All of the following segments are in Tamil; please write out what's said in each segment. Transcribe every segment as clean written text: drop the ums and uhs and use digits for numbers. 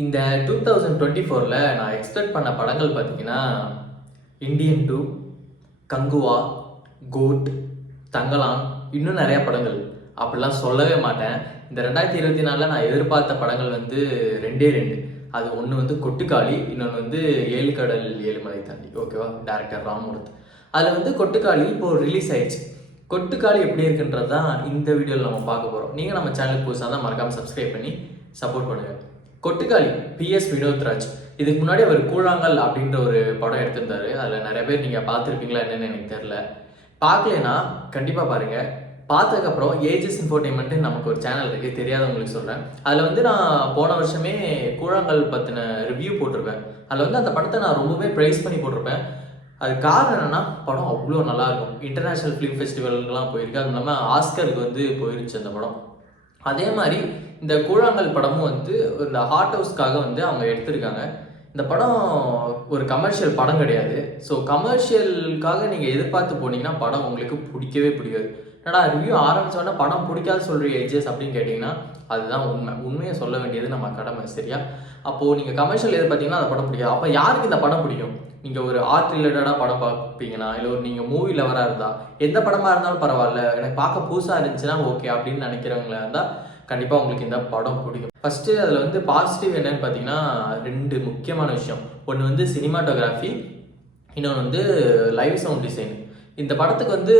இந்த 2024ல் நான் எக்ஸ்பெக்ட் பண்ண படங்கள் பார்த்தீங்கன்னா இந்தியன் 2, கங்குவா, கோட், தங்கலான், இன்னும் நிறையா படங்கள். அப்படிலாம் சொல்லவே மாட்டேன். இந்த 2024ல் நான் எதிர்பார்த்த படங்கள் வந்து ரெண்டே ரெண்டு. அது ஒன்று வந்து கொட்டுக்காளி, இன்னொன்று வந்து ஏழு கடல் ஏழு மலை தாண்டி. ஓகேவா? டேரக்டர் ராமூர்த்தி. அதில் வந்து கொட்டுக்காளி இப்போது ரிலீஸ் ஆயிடுச்சு. கொட்டுக்காளி எப்படி இருக்குன்றது தான் இந்த வீடியோவில் நம்ம பார்க்க போகிறோம். நீங்கள் நம்ம சேனலுக்கு புதுசாக தான் மறக்காமல் சப்ஸ்கிரைப் பண்ணி சப்போர்ட் பண்ணுங்கள். கொட்டுக்காளி PS வினோத்ராஜ். இதுக்கு முன்னாடி அவர் கூழாங்கல் அப்படின்ற ஒரு படம் எடுத்திருந்தாரு. அதில் நிறைய பேர் நீங்கள் பார்த்துருப்பீங்களா என்னன்னு எனக்கு தெரில. பார்க்கலனா கண்டிப்பாக பாருங்கள். பார்த்ததுக்கப்புறம் ஏஜஸ் இன்ஃபோர்டைன்மெண்ட்டு நமக்கு ஒரு சேனல் இருக்குது, தெரியாதவங்களுக்கு சொல்கிறேன். அதில் வந்து நான் போன வருஷமே கூழாங்கல் பற்றின ரிவ்யூ போட்டிருப்பேன். அதில் வந்து அந்த படத்தை நான் ரொம்பவே ப்ரைஸ் பண்ணி போட்டிருப்பேன். அது காரணம் என்னென்னா, படம் அவ்வளோ நல்லாயிருக்கும். இன்டர்நேஷ்னல் ஃபிலிம் ஃபெஸ்டிவலுக்குலாம் போயிருக்கு. அது இல்லாமல் ஆஸ்கருக்கு வந்து போயிருச்சு அந்த படம். அதே மாதிரி இந்த கூழாங்கல் படமும் வந்து இந்த ஹாட் ஹவுஸ்க்காக வந்து அவங்க எடுத்திருக்காங்க. இந்த படம் ஒரு கமர்ஷியல் படம் கிடையாது. ஸோ கமர்ஷியலுக்காக நீங்கள் எதிர்பார்த்து போனீங்கன்னா படம் உங்களுக்கு பிடிக்கவே பிடிக்காது. ஏன்னா ரிவ்யூ ஆரம்பித்தோடனே படம் பிடிக்காது சொல்கிற ஏஜஸ் அப்படின்னு கேட்டிங்கன்னா அதுதான் உண்மையை சொல்ல வேண்டியது நம்ம கடமை, சரியா? அப்போது நீங்கள் கமர்ஷியல் எதிர்பார்த்தீங்கன்னா அந்த படம் பிடிக்காது. அப்போ யாருக்கு இந்த படம் பிடிக்கும்? நீங்கள் ஒரு ஆர்ட் ரிலேட்டடாக படம் பார்ப்பீங்கன்னா, இல்லை ஒரு நீங்கள் மூவி லவராக இருந்தால், எந்த படமாக இருந்தாலும் பரவாயில்ல, எனக்கு பார்க்க புதுசாக இருந்துச்சுன்னா ஓகே அப்படின்னு நினைக்கிறவங்களா இருந்தால் கண்டிப்பாக உங்களுக்கு இந்த படம் பிடிக்கும். ஃபஸ்ட்டு அதில் வந்து பாசிட்டிவ் என்னன்னு பார்த்தீங்கன்னா ரெண்டு முக்கியமான விஷயம். ஒன்று வந்து சினிமாட்டோகிராஃபி, இன்னொன்று வந்து லைவ் சவுண்ட் டிசைன். இந்த படத்துக்கு வந்து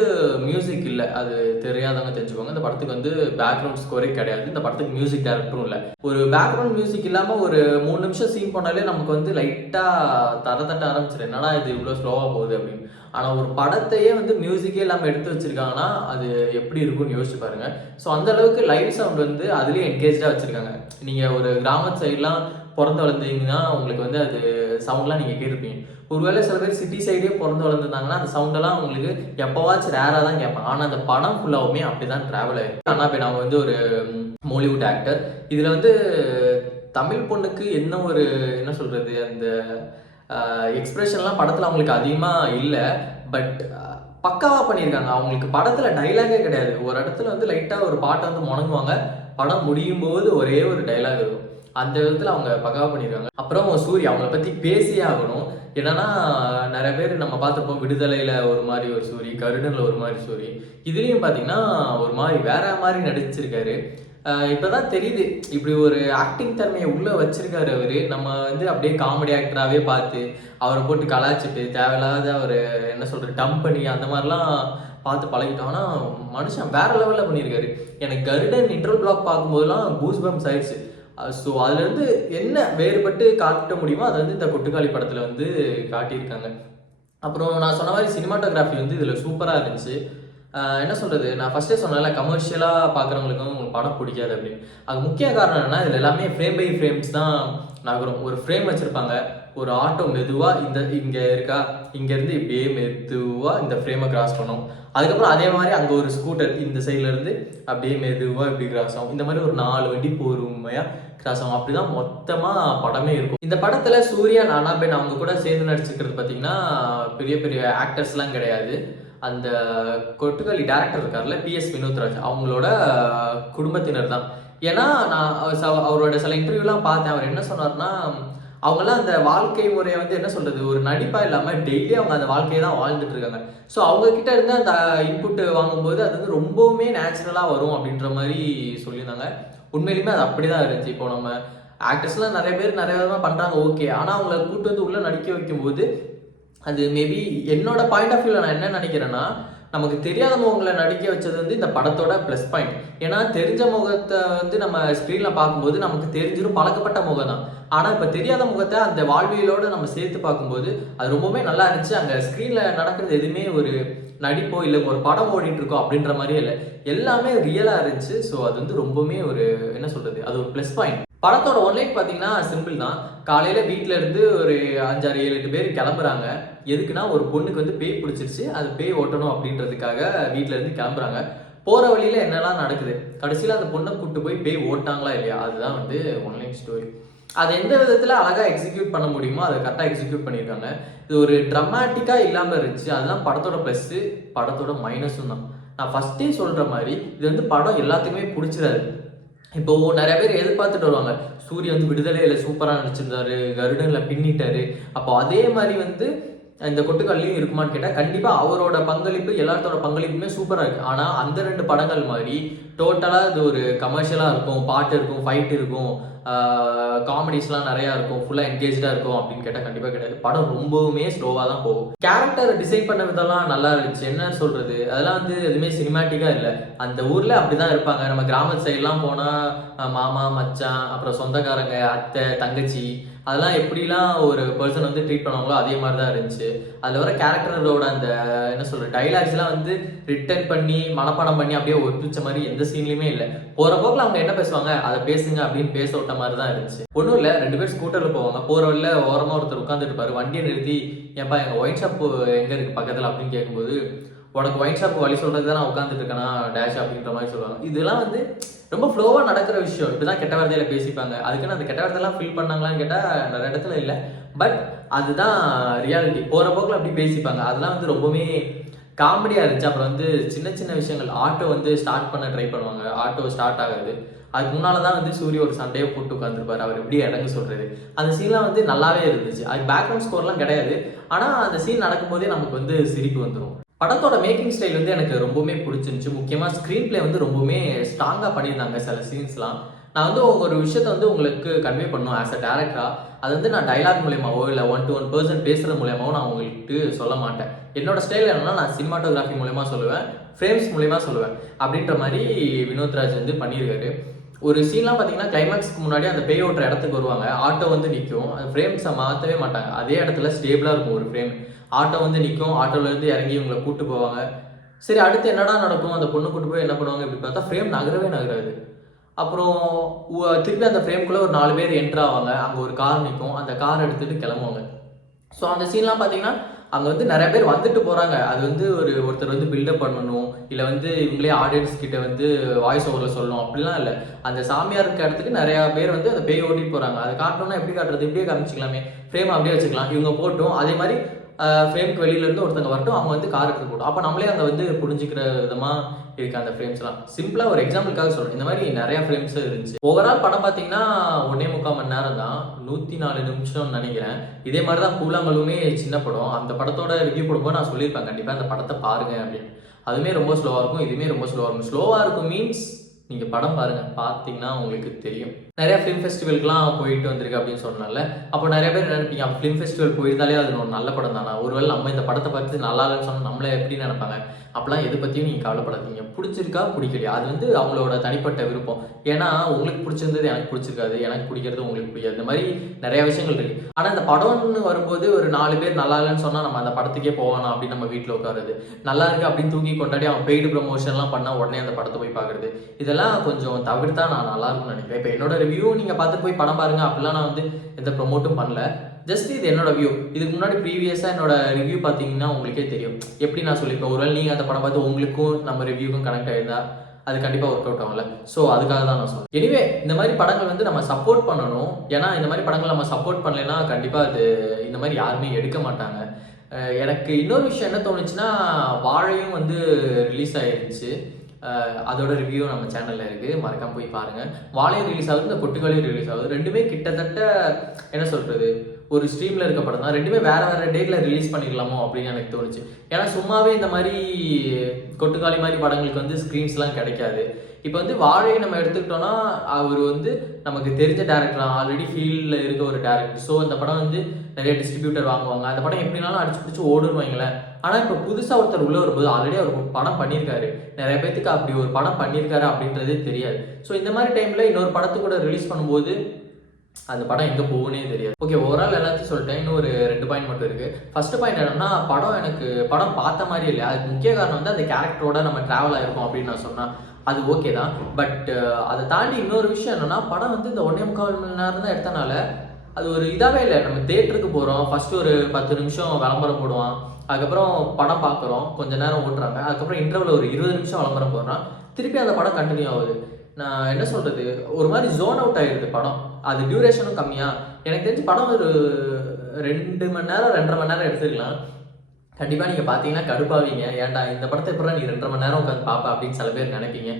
மியூசிக் இல்லை, அது தெரியாதவங்க தெரிஞ்சுக்கோங்க. இந்த படத்துக்கு வந்து பேக்ரவுண்ட் ஸ்கோரே கிடையாது. இந்த படத்துக்கு மியூசிக் டைரக்டரும் இல்லை. ஒரு பேக்ரவுண்ட் மியூசிக் இல்லாமல் ஒரு 3 நிமிஷம் சீன் போனாலே நமக்கு வந்து லைட்டாக தட்ட ஆரம்பிச்சிடும், என்னடா இது இவ்வளோ ஸ்லோவாக போகுது அப்படின்னு. ஆனால் ஒரு படத்தையே வந்து மியூசிக்கே இல்லாமல் எடுத்து வச்சிருக்காங்கன்னா அது எப்படி இருக்கும்னு யோசிச்சு பாருங்க. ஸோ அந்த அளவுக்கு லைவ் சவுண்ட் வந்து அதுலேயே என்கேஜாக வச்சிருக்காங்க. நீங்கள் ஒரு கிராமத்து சைட்லாம் பிறந்து வளர்ந்தீங்கன்னா உங்களுக்கு வந்து அது சவுண்ட்லாம் நீங்கள் கேட்டிருப்பீங்க. ஒருவேளை சில பேர் சிட்டி சைடே பிறந்து வளர்ந்துருந்தாங்கன்னா அந்த சவுண்டெல்லாம் உங்களுக்கு எப்போவாச்சும் ரேராக தான் கேட்பாங்க. ஆனால் அந்த படம் ஃபுல்லாகவுமே அப்படி தான் ட்ராவல் ஆயிருக்கு. அண்ணா பே நான் வந்து ஒரு மாலிவுட் ஆக்டர். இதில் வந்து தமிழ் பொண்ணுக்கு என்ன ஒரு என்ன சொல்கிறது, அந்த எக்ஸ்பிரஷன்லாம் படத்தில் அவங்களுக்கு அதிகமாக இல்லை. பட் பக்காவாக பண்ணியிருக்காங்க. அவங்களுக்கு படத்தில் டைலாகே கிடையாது. ஒரு இடத்துல வந்து லைட்டாக ஒரு பாட்டை வந்து முணங்குவாங்க, படம் முடியும் போது ஒரே ஒரு டைலாக் இருக்கும். அந்த விதத்தில் அவங்க பக்காவாக பண்ணியிருக்காங்க. அப்புறம் சூர்யா, அவங்கள பற்றி பேசியே ஆகணும். என்னன்னா நிறைய பேர் நம்ம பார்த்துருப்போம், விடுதலையில் ஒரு மாதிரி ஒரு சூரி, கருடனில் ஒரு மாதிரி சூரி, இதுலேயும் பார்த்தீங்கன்னா ஒரு மாதிரி வேற மாதிரி நடிச்சிருக்காரு. இப்போ தான் தெரியுது இப்படி ஒரு ஆக்டிங் தன்மையை உள்ளே வச்சிருக்காரு அவர். நம்ம வந்து அப்படியே காமெடி ஆக்டராகவே பார்த்து அவரை போட்டு கலாய்ச்சிட்டு தேவையில்லாத அவர் என்ன சொல்கிறது டம்ப் பண்ணி அந்த மாதிரிலாம் பார்த்து பழகிட்டோம். ஆனால் மனுஷன் வேற லெவலில் பண்ணியிருக்காரு. எனக்கு கருடன் இன்ட்ரோல் பிளாக் பார்க்கும்போதெல்லாம் கூஸ் பம்ப்ஸ் ஆயிடுச்சு. ஸோ அதுலேருந்து என்ன வேறுபட்டு காட்ட முடியுமோ அதை வந்து இந்த கொட்டுக்காளி படத்தில் வந்து காட்டியிருக்காங்க. அப்புறம் நான் சொன்ன மாதிரி சினிமாட்டோகிராஃபி வந்து இதில் சூப்பராக இருந்துச்சு. என்ன சொல்கிறது, நான் ஃபஸ்ட்டே சொன்னேன்ல கமர்ஷியலாக பார்க்குறவங்களுக்கும் உங்களுக்கு படம் பிடிக்காது அப்படின்னு. அது முக்கிய காரணம் என்னென்னா இதில் எல்லாமே ஃப்ரேம் பை ஃப்ரேம்ஸ் தான் நகரும். ஒரு ஃப்ரேம் வச்சுருப்பாங்க, ஒரு ஆட்டோ மெதுவாக இங்கே இருக்கா, இங்கேருந்து இப்படியே மெதுவாக இந்த ஃப்ரேமை கிராஸ் பண்ணும். அதுக்கப்புறம் அதே மாதிரி அங்கே ஒரு ஸ்கூட்டர் இந்த சைட்லேருந்து அப்படியே மெதுவாக இப்படி கிராஸ் ஆகும். இந்த மாதிரி ஒரு 4 வண்டி பொறுமையாக கிராஸ் ஆகும். அப்படி தான் மொத்தமாக படமே இருக்கும். இந்த படத்தில் சூர்யா, நானா பென் அவங்க கூட சேர்ந்து நடிச்சிருக்கிறது பார்த்தீங்கன்னா பெரிய பெரிய ஆக்டர்ஸ்லாம் கிடையாது. அந்த கொட்டுக்காளி டேரக்டர் இருக்கார்ல PS வினோத்ராஜ், அவங்களோட குடும்பத்தினர் தான். ஏன்னா நான் அவரோட சில இன்டர்வியூலாம் பார்த்தேன். அவர் என்ன சொன்னார்னா, அவங்களாம் அந்த வாழ்க்கை முறையை வந்து என்ன சொல்கிறது, ஒரு நடிப்பாக இல்லாமல் டெய்லி அவங்க அந்த வாழ்க்கையை தான் வாழ்ந்துட்டு இருக்காங்க. ஸோ அவங்கக்கிட்ட இருந்து அந்த இன்புட்டு வாங்கும்போது அது வந்து ரொம்பவுமே நேச்சுரலாக வரும் அப்படின்ற மாதிரி சொல்லியிருந்தாங்க. உண்மையிலுமே அது அப்படி தான் இருந்துச்சு. இப்போ நம்ம ஆக்டர்ஸ்லாம் நிறைய பேர் நிறைய விதமாக பண்ணுறாங்க, ஓகே. ஆனால் அவங்கள கூட்டு வந்து உள்ளே நடிக்க வைக்கும்போது அது மேபி என்னோட பாயிண்ட் ஆஃப் வியூவில் நான் என்ன நினைக்கிறேன்னா, நமக்கு தெரியாத முகங்களை நடிக்க வச்சது வந்து இந்த படத்தோட ப்ளஸ் பாயிண்ட். ஏன்னா தெரிஞ்ச முகத்தை வந்து நம்ம ஸ்க்ரீனில் பார்க்கும்போது நமக்கு தெரிஞ்சிடும், பழக்கப்பட்ட முகம் தான். ஆனால் இப்போ தெரியாத முகத்தை அந்த வாழ்வியலோடு நம்ம சேர்த்து பார்க்கும்போது அது ரொம்பவே நல்லா இருந்துச்சு. அங்கே ஸ்க்ரீனில் நடக்கிறது எதுவுமே ஒரு நடிப்போ இல்லை ஒரு படம் ஓடிட்டு இருக்கோம் அப்படின்ற மாதிரியே இல்லை, எல்லாமே ரியலாக இருந்துச்சு. ஸோ அது வந்து ரொம்பவுமே ஒரு என்ன சொல்கிறது, அது ஒரு ப்ளஸ் பாயிண்ட். படத்தோட ஒன்லைன் பார்த்தீங்கன்னா சிம்பிள் தான். காலையில் வீட்டில் இருந்து ஒரு 5, 6, 7, 8 பேர் கிளம்புறாங்க. எதுக்குன்னா ஒரு பொண்ணுக்கு வந்து பேய் பிடிச்சிருச்சு, அது பேய் ஓட்டணும் அப்படின்றதுக்காக வீட்டில் இருந்து கிளம்புறாங்க. போகிற வழியில் என்னெல்லாம் நடக்குது, கடைசியில் அந்த பொண்ணை கூப்பிட்டு போய் பேய் ஓட்டாங்களா இல்லையா, அதுதான் வந்து ஒன்லைன் ஸ்டோரி. அதை எந்த விதத்தில் அழகாக எக்ஸிக்யூட் பண்ண முடியுமோ அதை கரெக்டாக எக்ஸிக்யூட் பண்ணியிருக்காங்க. இது ஒரு ட்ரமாட்டிக்காக இல்லாமல் இருந்துச்சு. அதுதான் படத்தோட ப்ளஸ்ஸு, படத்தோட மைனஸும் தான். நான் ஃபஸ்ட்டே சொல்கிற மாதிரி இது வந்து படம் எல்லாத்துக்குமே பிடிச்சிடாது. இப்போ நிறைய பேர் எதிர்பார்த்துட்டு வருவாங்க, சூரிய வந்து விடுதலையில சூப்பரா நடிச்சிருந்தாரு, கருடன்ல பின்னிட்டாரு. அப்போ அதே மாதிரி வந்து இந்த கொட்டுக்காலிலையும் இருக்குமான்னு கேட்டா, கண்டிப்பா அவரோட பங்களிப்பு எல்லாத்தோட பங்களிப்புமே சூப்பரா இருக்கு. ஆனா அந்த 2 படங்கள் மாரி டோட்டலா இது ஒரு கமர்ஷியலா இருக்கும், பாட்டு இருக்கும், ஃபைட் இருக்கும், காமெடிஸ்லாம் நிறையா இருக்கும், ஃபுல்லா என்கேஜ்டா இருக்கும் அப்படின்னு கேட்டா கண்டிப்பா கிடையாது. படம் ரொம்பவுமே ஸ்லோவா தான் போகும். கேரக்டர் டிசைன் பண்ண விதம்லாம் நல்லா இருந்துச்சு. என்ன சொல்றது, அதெல்லாம் வந்து எதுவுமே சினிமேட்டிக்கா இல்ல. அந்த ஊர்ல அப்படிதான் இருப்பாங்க. நம்ம கிராமத்து சைட்லாம் போனா மாமா, மச்சான், அப்புறம் சொந்தக்காரங்க, அத்தை, தங்கச்சி, அதெல்லாம் எப்படிலாம் ஒரு பர்சன் வந்து ட்ரீட் பண்ணுவாங்களோ அதே மாதிரி தான் இருந்துச்சு. அதில் வர கேரக்டரோட அந்த என்ன சொல்ற டைலாக்ஸ்லாம் வந்து ரிட்டன் பண்ணி மனப்பாடம் பண்ணி அப்படியே ஒத்துச்ச மாதிரி எந்த சீன்லையுமே இல்லை. போற போக்கில் அவங்க என்ன பேசுவாங்க அதை பேசுங்க அப்படின்னு பேச விட்ட மாதிரி தான் இருந்துச்சு. ஒன்றும் இல்லை, 2 பேர் ஸ்கூட்டர்ல போவாங்க. போற வழியில ஓரமா ஒருத்தர் உட்காந்துட்டு இருப்பாரு. வண்டியை நிறுத்தி, ஏன்பா எங்க ஒயின் ஷாப் எங்க இருக்கு பக்கத்துல அப்படின்னு கேட்கும்போது, உனக்கு ஒயின் ஷாப் வழி சொல்றது தான் நான் உட்காந்துட்டு இருக்கேனா டேஷ் அப்படின்ற மாதிரி சொல்லுவாங்க. இதெல்லாம் வந்து ரொம்ப ஃப்ளோவா நடக்கிற விஷயம். இப்படிதான் கெட்ட வார்த்தையில பேசிப்பாங்க. அதுக்குன்னு அந்த கெட்ட வார்த்தையெல்லாம் ஃபீல் பண்ணாங்களான்னு கேட்டா நிறைய இடத்துல இல்லை. பட் அதுதான் ரியாலிட்டி. போற போக்குல அப்படி பேசிப்பாங்க. அதெல்லாம் வந்து ரொம்பவே காமெடியா இருந்துச்சு. அப்புறம் வந்து சின்ன சின்ன விஷயங்கள், ஆட்டோ வந்து ஸ்டார்ட் பண்ண ட்ரை பண்ணுவாங்க, ஆட்டோ ஸ்டார்ட் ஆகாது. அதுக்கு முன்னாலதான் வந்து சூரிய ஒரு சண்டையை போட்டு உட்காந்துருப்பாரு. அவர் எப்படி இறங்க சொல்றது, அந்த சீன்லாம் வந்து நல்லாவே இருந்துச்சு. அது பேக்ரவுண்ட் ஸ்கோர்லாம் கிடையாது. ஆனா அந்த சீன் நடக்கும்போதே நமக்கு வந்து சிரிப்பு வந்துடும். படத்தோட மேக்கிங் ஸ்டைல் வந்து எனக்கு ரொம்பவுமே பிடிச்சிருந்துச்சு. முக்கியமாக ஸ்க்ரீன் பிளே வந்து ரொம்பவுமே ஸ்ட்ராங்காக பண்ணியிருந்தாங்க சில சீன்ஸ்லாம். நான் வந்து ஒரு விஷயத்த வந்து உங்களுக்கு கன்வே பண்ணணும் ஆஸ் அ டேரக்டரா. அது வந்து நான் டைலாக் மூலியமாவோ இல்லை 1-to-1 பர்சன் பேசுறது மூலியமாவோ நான் உங்களுக்கு சொல்ல மாட்டேன். என்னோட ஸ்டைல் என்னன்னா, நான் சினிமாட்டோகிராஃபி மூலயமா சொல்லுவேன், ஃப்ரேம்ஸ் மூலயமா சொல்லுவேன் அப்படின்ற மாதிரி வினோத்ராஜ் வந்து பண்ணியிருக்காரு. ஒரு சீன்லாம் பார்த்தீங்கன்னா, கிளைமேக்ஸ்க்கு முன்னாடி அந்த பேய் ஓட்டுற இடத்துக்கு வருவாங்க. ஆட்டோ வந்து நிற்கும். அந்த ஃப்ரேம்ஸை மாற்றவே மாட்டாங்க. அதே இடத்துல ஸ்டேபிளாக இருக்கும் ஒரு ஃப்ரேம். ஆட்டோ வந்து நிற்கும். ஆட்டோலேருந்து இறங்கி இவங்களை கூட்டு போவாங்க. சரி, அடுத்து என்னடா நடக்கும், அந்த பொண்ணு கூட்டு போய் என்ன பண்ணுவாங்க இப்படி பார்த்தா ஃப்ரேம் நகரவே நகராது. அப்புறம் திருப்பி அந்த ஃப்ரேம்குள்ளே ஒரு 4 பேர் என்ட்ரு ஆவாங்க. அங்கே ஒரு கார் நிற்கும். அந்த கார் எடுத்துகிட்டு கிளம்புவாங்க. ஸோ அந்த சீன்லாம் பார்த்தீங்கன்னா, அங்கே வந்து நிறைய பேர் வந்துட்டு போகிறாங்க. அது வந்து ஒருத்தர் வந்து பில்டப் பண்ணணும், இல்லை வந்து இவங்களே ஆடியன்ஸ் கிட்ட வந்து வாய்ஸ் ஓவரில் சொல்லணும் அப்படிலாம் இல்லை. அந்த சாமியார் இருக்க இடத்துக்கு நிறையா பேர் வந்து அந்த பேய் ஓட்டிட்டு போகிறாங்க. அதை காட்டணும்னா எப்படி காட்டுறது, இப்படியே காமிச்சிக்கலாமே, ஃப்ரேம் அப்படியே வச்சுக்கலாம். இவங்க போட்டும் அதே மாதிரி ஃப்ரேம்க்கு வெளியிலேருந்து ஒருத்தங்க வரட்டும், அவங்க வந்து கார் எடுத்து போட்டோம். அப்போ நம்மளே அங்கே வந்து புரிஞ்சுக்கிற விதமாக இருக்குது அந்த ஃப்ரேம்ஸ்லாம். சிம்பிளாக ஒரு எக்ஸாம்பிளுக்காக சொல்கிறேன். இந்த மாதிரி நிறையா ஃப்ரேம்ஸ் இருந்துச்சு. ஓவரால் படம் பார்த்தீங்கன்னா 1.25 மணி நேரம் தான், 104 நிமிஷம்னு நினைக்கிறேன். இதே மாதிரி தான் கூழாங்கல்லுமே சின்ன படம். அந்த படத்தோட ரிவ்யூ போடும்போது நான் சொல்லியிருப்பேன் கண்டிப்பாக அந்த படத்தை பாருங்க அப்படின்னு. அதுவுமே ரொம்ப ஸ்லோவாக இருக்கும், இதுவுமே ரொம்ப ஸ்லோவாக இருக்கும். ஸ்லோவாக இருக்கும் மீன்ஸ் நீங்கள் படம் பாருங்கள், பார்த்தீங்கன்னா உங்களுக்கு தெரியும். நிறையா ஃபிலிம் ஃபெஸ்டிவலுக்குலாம் போயிட்டு வந்திருக்கு அப்படின்னு சொன்னால, அப்போ நிறைய பேர் நினைப்பீங்க, ஃபிலிம் ஃபெஸ்டிவல் போயிருந்தாலே அது ஒரு நல்ல படம் தானா, ஒருவேளை நம்ம இந்த படத்தை பார்த்து நல்லா இல்லைன்னு சொன்னால் நம்மளே எப்படி நினைப்பாங்க. அப்போலாம் எதை பற்றியும் நீங்கள் கவலைப்படாதீங்க. பிடிச்சிருக்கா பிடிக்கலையா அது வந்து அவங்களோட தனிப்பட்ட விருப்பம். ஏன்னா உங்களுக்கு பிடிச்சிருந்தது எனக்கு பிடிச்சிருக்காது, எனக்கு பிடிக்கிறது உங்களுக்கு பிடிக்காது. இந்த மாதிரி நிறைய விஷயங்கள் இருக்கு. ஆனால் இந்த படம்னு வரும்போது ஒரு 4 பேர் நல்லா இல்லைன்னு சொன்னால் நம்ம அந்த படத்துக்கே போவானா அப்படின்னு நம்ம வீட்டில் உட்காருது. நல்லா இருக்கு அப்படின்னு தூக்கி கொண்டாடி அவன் பெய்டு ப்ரமோஷன்லாம் பண்ணால் உடனே அந்த படத்தை போய் பார்க்குறது, இதெல்லாம் கொஞ்சம் தவிர்த்தா நான் நல்லா இருக்கும்னு நினைக்கிறேன். இப்போ என்னோட ரிவ்யூ நீங்கள் பார்த்துட்டு போய் படம் பாருங்க அப்படிலாம் நான் வந்து எந்த ப்ரொமோட்டும் பண்ணல. ஜஸ்ட் இது என்னோட வியூ. இதுக்கு முன்னாடி ப்ரீவியஸாக என்னோட ரிவ்யூ பார்த்தீங்கன்னா உங்களுக்கே தெரியும் எப்படி நான் சொல்லியிருப்பேன். ஒருவேளை நீங்கள் அந்த படம் பார்த்து உங்களுக்கும் நம்ம ரிவ்யூக்கும் கனெக்ட் ஆகிருந்தா அது கண்டிப்பாக ஒர்க் அவுட் ஆகல. ஸோ அதுக்காக தான் நான் சொல்றேன். எனிவே இந்த மாதிரி படங்கள் வந்து நம்ம சப்போர்ட் பண்ணணும். ஏன்னா இந்த மாதிரி படங்கள் நம்ம சப்போர்ட் பண்ணலைன்னா கண்டிப்பாக அது இந்த மாதிரி யாருமே எடுக்க மாட்டாங்க. எனக்கு இன்னொரு விஷயம் என்ன தோணுச்சுன்னா, வாழையும் வந்து ரிலீஸ் ஆயிருந்துச்சு. அதோட ரிவ்யூ நம்ம சேனலில் இருக்குது, மறக்காம போய் பாருங்கள். வாழையும் ரிலீஸ் ஆகுது, இந்த கொட்டுக்காலியும் ரிலீஸ் ஆகுது. ரெண்டுமே கிட்டத்தட்ட என்ன சொல்கிறது, ஒரு ஸ்ட்ரீமில் இருக்க படம் தான். ரெண்டுமே வேறு வேறு டேட்டில் ரிலீஸ் பண்ணிடலாமோ அப்படின்னு எனக்கு தோணுச்சு. ஏன்னா சும்மாவே இந்த மாதிரி கொட்டுக்காளி மாதிரி படங்களுக்கு வந்து ஸ்க்ரீன்ஸ்லாம் கிடைக்காது. இப்போ வந்து வாழையை நம்ம எடுத்துக்கிட்டோம்னா, அவர் வந்து நமக்கு தெரிஞ்ச டேரக்டர், ஆல்ரெடி ஃபீல்டில் இருக்க ஒரு டேரக்டர். ஸோ அந்த படம் வந்து நிறைய டிஸ்ட்ரிபியூட்டர் வாங்குவாங்க. அந்த படம் எப்படினாலும் அடிச்சு பிடிச்சி ஓடுன்னு வைங்களேன். ஆனால் இப்போ புதுசாக ஒருத்தர் உள்ளே வரும்போது ஆல்ரெடி அவர் படம் பண்ணியிருக்காரு, நிறைய பேத்துக்கு அப்படி ஒரு படம் பண்ணியிருக்காரு அப்படின்றதே தெரியாது. ஸோ இந்த மாதிரி டைமில் இன்னொரு படத்தை கூட ரிலீஸ் பண்ணும்போது அந்த படம் எங்கே போகுனே தெரியாது. ஓகே, ஓவரால் எல்லாத்தையும் சொல்லிட்டேன். இன்னும் ஒரு 2 பாயிண்ட் மட்டும் இருக்குது. ஃபர்ஸ்ட் பாயிண்ட் என்னன்னா, படம் பார்த்த மாதிரி இல்லை. அதுக்கு முக்கிய காரணம் வந்து அந்த கேரக்டரோட நம்ம ட்ராவல் ஆகிருக்கோம் அப்படின்னு நான் சொன்னேன். அது ஓகே தான். பட் அதை தாண்டி இன்னொரு விஷயம் என்னன்னா, படம் வந்து இந்த 1.25 மணி நேரம் தான் எடுத்தனால அது ஒரு இதாகவே இல்லை. நம்ம தேட்டருக்கு போகிறோம், ஃபஸ்ட்டு ஒரு 10 நிமிஷம் விளம்பரம் போடுவான், அதுக்கப்புறம் படம் பார்க்குறோம், கொஞ்சம் நேரம் ஓட்டுறாங்க, அதுக்கப்புறம் இன்டர்வல் ஒரு 20 நிமிஷம் விளம்பரம் போடுறான், திருப்பி அந்த படம் கண்டினியூ ஆகுது. நான் என்ன சொல்கிறது, ஒரு மாதிரி ஜோன் அவுட் ஆகிடுது படம். அது டியூரேஷனும் கம்மியாக. எனக்கு தெரிஞ்சு படம் ஒரு 2 மணி நேரம் 2.5 மணி நேரம் எடுத்துக்கலாம். கண்டிப்பாக நீங்கள் பார்த்தீங்கன்னா கடுப்பாவீங்க. ஏன்டா இந்த படத்தை எப்படா நீ 2.5 மணி நேரம் உட்காந்து பார்ப்பா அப்படின்னு சில பேர் நினைப்பீங்க.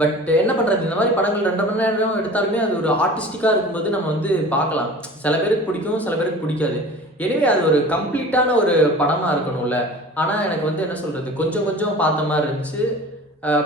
பட் என்ன பண்ணுறது, இந்த மாதிரி படங்கள் 2 மணி நேரம் எடுத்தாலுமே அது ஒரு ஆர்டிஸ்டிக்காக இருக்கும்போது நம்ம வந்து பார்க்கலாம். சில பேருக்கு பிடிக்கும், சில பேருக்கு பிடிக்காது. எனவே அது ஒரு கம்ப்ளீட்டான ஒரு படமாக இருக்கணும்ல. ஆனால் எனக்கு வந்து என்ன சொல்கிறது, கொஞ்சம் கொஞ்சம் பார்த்த மாதிரி இருந்துச்சு.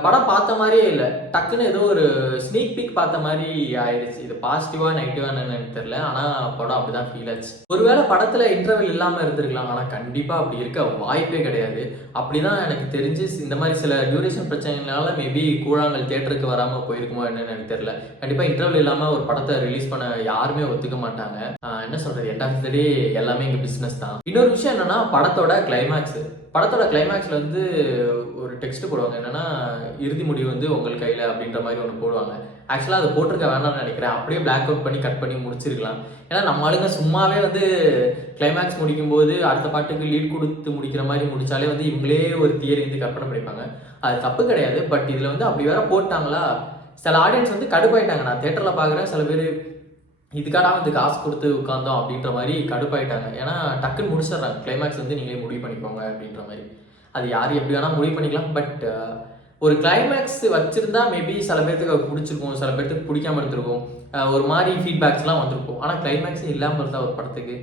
படம் பார்த்த மாதிரியே இல்லை, டக்குன்னு ஏதோ ஒரு ஸ்னீக் பீக் பார்த்த மாதிரி ஆயிடுச்சு. இது பாசிட்டிவா நெகட்டிவா எனக்கு தெரியல, ஆனால் படம் அப்படிதான் ஃபீல் ஆச்சு. ஒருவேளை படத்தில் இன்டர்வல் இல்லாமல் இருந்திருக்கலாம், ஆனால் கண்டிப்பாக அப்படி இருக்க வாய்ப்பே கிடையாது. அப்படிதான் எனக்கு தெரிஞ்சு. இந்த மாதிரி சில டியூரேஷன் பிரச்சனைகளால மேபி கூழாங்கல் தியேட்டருக்கு வராமல் போயிருக்குமோ என்னன்னு எனக்கு தெரியல. கண்டிப்பாக இன்டர்வல் இல்லாமல் ஒரு படத்தை ரிலீஸ் பண்ண யாருமே ஒத்துக்க மாட்டாங்க. என்ன சொல்றது, எண்ட் ஆஃப் த டே எல்லாமே இங்கே பிஸ்னஸ் தான். இன்னொரு விஷயம் என்னன்னா, படத்தோட கிளைமேக்ஸ்ல வந்து ஒரு டெக்ஸ்ட் போடுவாங்க, என்னன்னா இறுதி முடிவு வந்து உங்கள் கையில் அப்படின்ற மாதிரி ஒன்று போடுவாங்க. ஆக்சுவலாக அதை போட்டிருக்க வேணாம்னு நினைக்கிறேன். அப்படியே பிளாக் அவுட் பண்ணி கட் பண்ணி முடிச்சிருக்கலாம். ஏன்னா நம்ம ஆளுங்க சும்மாவே வந்து கிளைமேக்ஸ் முடிக்கும் போது அடுத்த பாட்டுக்கு லீட் கொடுத்து முடிக்கிற மாதிரி முடிச்சாலே வந்து இவங்களே ஒரு தியரி வந்து கற்பனை பண்ணிப்பாங்க. அது தப்பு கிடையாது. பட் இதில் வந்து அப்படி வேற போட்டாங்களா, சில ஆடியன்ஸ் வந்து கடுப்பாயிட்டாங்க. நான் தேட்டரில் பார்க்குறேன், சில பேர் இதுக்காக வந்து காசு கொடுத்து உட்காந்தோம் அப்படின்ற மாதிரி கடுப்பாயிட்டாங்க. ஏன்னா டக்குன்னு முடிச்சிடுறாங்க, கிளைமேக்ஸ் வந்து நீங்களே முடிவு பண்ணிக்கோங்க அப்படின்ற மாதிரி. அது யார் எப்படி வேணால் முடிவு பண்ணிக்கலாம். பட் ஒரு கிளைமேக்ஸ் வச்சுருந்தா மேபி சில பேர்த்துக்கு அது பிடிச்சிருக்கும், சில பேர்த்துக்கு பிடிக்காம இருந்திருக்கும், ஒரு மாதிரி ஃபீட்பேக்ஸ்லாம் வந்திருக்கும். ஆனால் கிளைமேக்ஸே இல்லாமல் இருந்தால் ஒரு படத்துக்கு.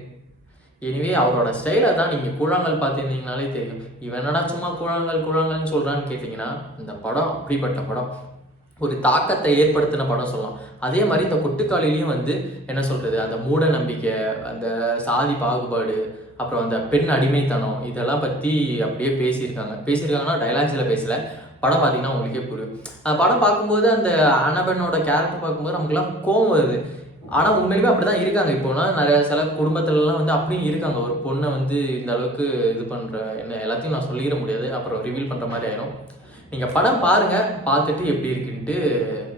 எனிவே அவரோட ஸ்டைலை தான் நீங்கள் கூழாங்கல் பார்த்துருந்தீங்கனாலே தெரியும். இவன் என்னடா சும்மா கூழாங்கல்னு சொல்கிறான்னு கேட்டிங்கன்னா, இந்த படம் அப்படிப்பட்ட படம். ஒரு தாக்கத்தை ஏற்படுத்தின படம் சொல்லலாம். அதே மாதிரி இந்த கொட்டுக்காலிலையும் வந்து என்ன சொல்கிறது, அந்த மூட நம்பிக்கை, அந்த சாதி பாகுபாடு, அப்புறம் அந்த பெண் அடிமைத்தனம், இதெல்லாம் பற்றி அப்படியே பேசியிருக்காங்கன்னா டைலாக்ஸில் பேசலை. படம் பார்த்தீங்கன்னா உங்களுக்கே புரியும். அந்த படம் பார்க்கும்போது அந்த அனபனோட கேரக்டர் பார்க்கும்போது நமக்குலாம் கோவம் வருது. ஆனால் உண்மையிலுமே அப்படி தான் இருக்காங்க. இப்போனா நிறைய சில குடும்பத்துலலாம் வந்து அப்படியும் இருக்காங்க. ஒரு பொண்ணை வந்து இந்த அளவுக்கு இது பண்ணுற, என்ன எல்லாத்தையும் நான் சொல்லிட முடியாது, அப்புறம் ரிவீல் பண்ணுற மாதிரி ஆயிடும். நீங்கள் படம் பாருங்கள், பார்த்துட்டு எப்படி இருக்குன்ட்டு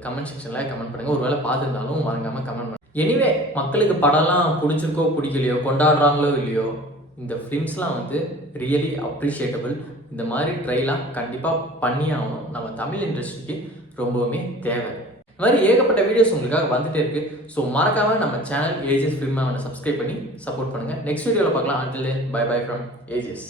கமெண்ட் செக்ஷனில் கமெண்ட் பண்ணுங்கள். ஒரு வேளை பார்த்துருந்தாலும் மறக்காமல் கமெண்ட் பண்ணுங்கள். எனிவே மக்களுக்கு படம்லாம் பிடிச்சிருக்கோ பிடிக்கலையோ, கொண்டாடுறாங்களோ இல்லையோ, இந்த ஃபிலிம்ஸ்லாம் வந்து ரியலி அப்ரிஷியேட்டபிள். இந்த மாதிரி ட்ரைலாம் கண்டிப்பாக பண்ணி ஆகணும். நம்ம தமிழ் இண்டஸ்ட்ரிக்கு ரொம்பவுமே தேவை. இந்த மாதிரி ஏகப்பட்ட வீடியோஸ் உங்களுக்காக வந்துட்டே இருக்கு. ஸோ மறக்காமல் நம்ம சேனல் ஏஜிஎஸ் ஃபிலிமை சப்ஸ்கிரைப் பண்ணி சப்போர்ட் பண்ணுங்கள். நெக்ஸ்ட் வீடியோவில் பார்க்கலாம். Until then bye bye from AGS.